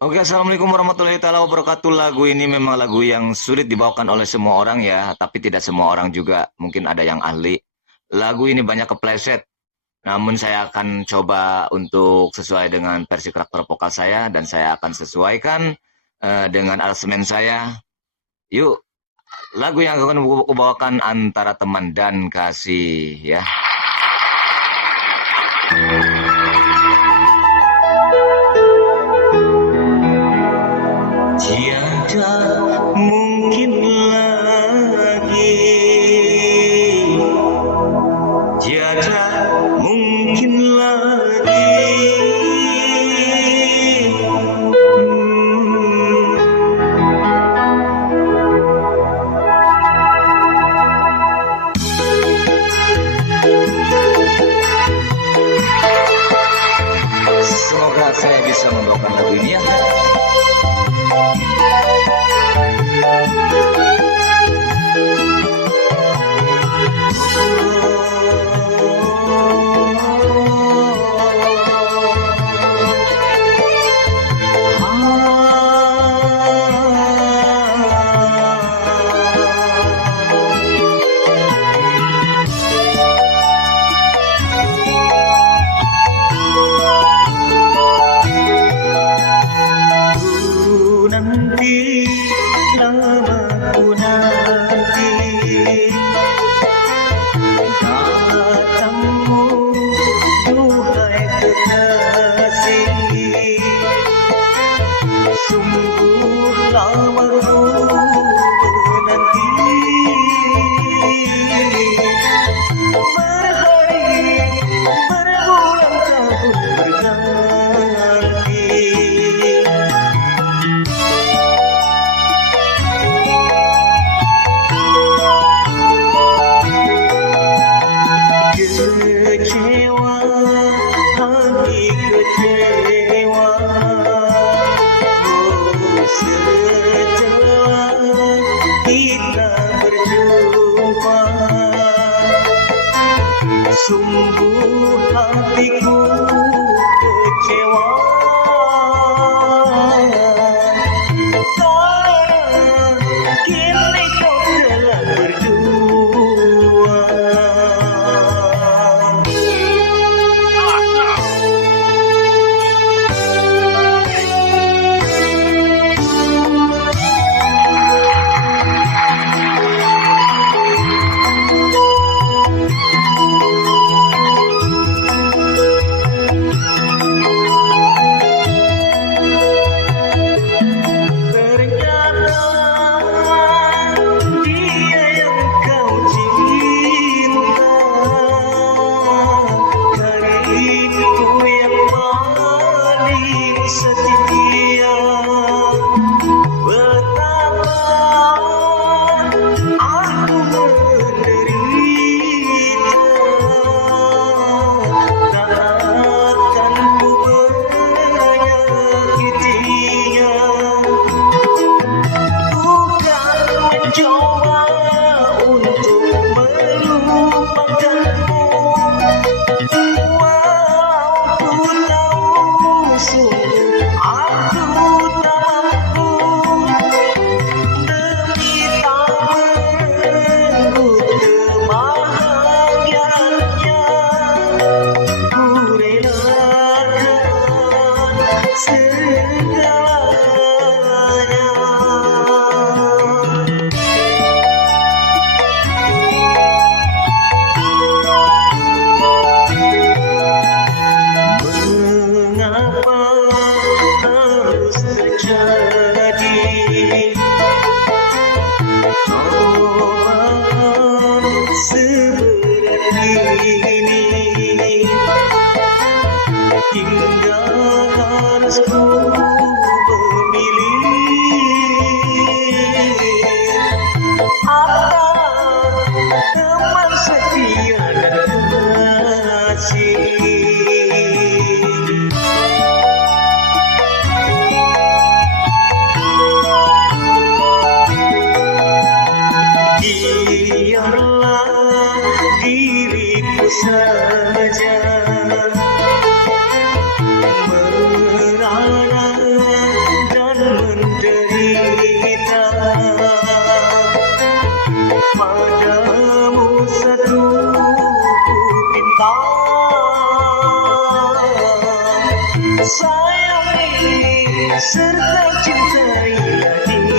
Oke, assalamualaikum warahmatullahi taala wabarakatuh. Lagu ini memang lagu yang sulit dibawakan oleh semua orang ya, tapi tidak semua orang juga mungkin ada yang ahli. Lagu ini banyak kepleset, namun saya akan coba untuk sesuai dengan versi karakter vokal saya dan saya akan sesuaikan dengan aransemen saya. Yuk, lagu yang akan aku bawakan antara teman dan kasih ya. Tiada mungkin lagi, tiada mungkin lagi. Semoga saya bisa membawakan lagu ini ya. Nanti lama ku nanti datangmu, duhai kekasih. Sungguh lama ku nanti, berhari berbulan tahun berganti. Kecewa, hati kecewa, setelah kita berjumpa, sungguh hatiku kecewa, karena kini kau telah berdua. Coba untuk melupakanmu, walau ku tahu sungguh aku tak mampu, demi tak merenggut kebahagiaannya, ku relakan segalanya. Harus terjadi cobaan seberat ini, hingga harus ku memilih antara teman setia dan kasih. Biarlah diriku saja merana sayangi serta cintailah dia.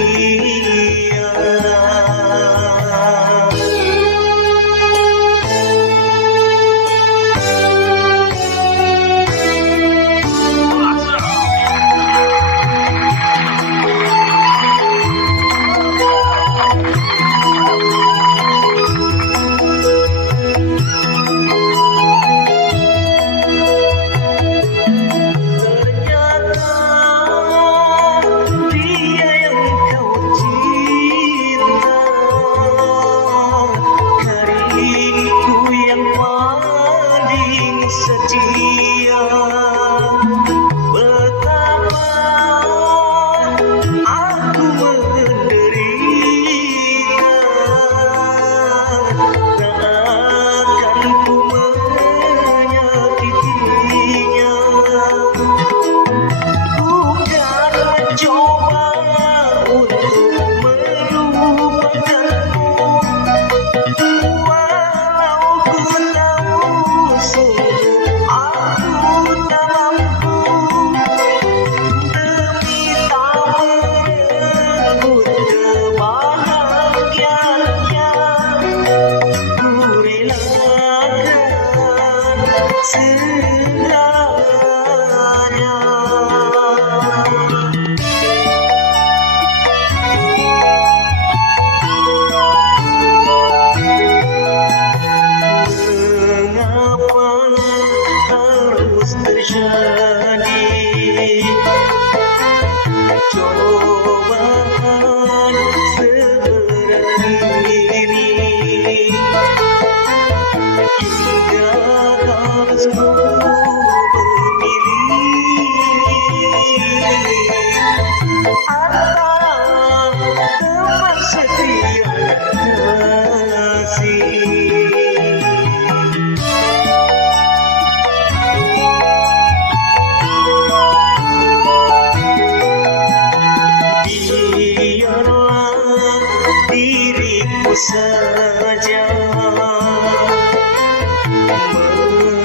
Saja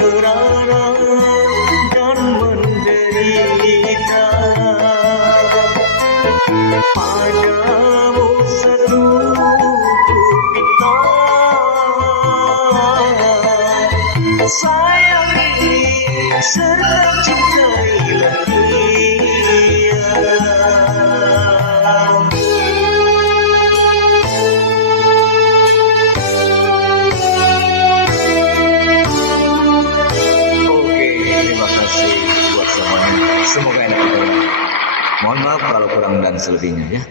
merana dan menderita, padamu satu minta, sayangi serta cintailah dia. Semoga enak. Mohon maaf kalau kurang dan selebihnya ya.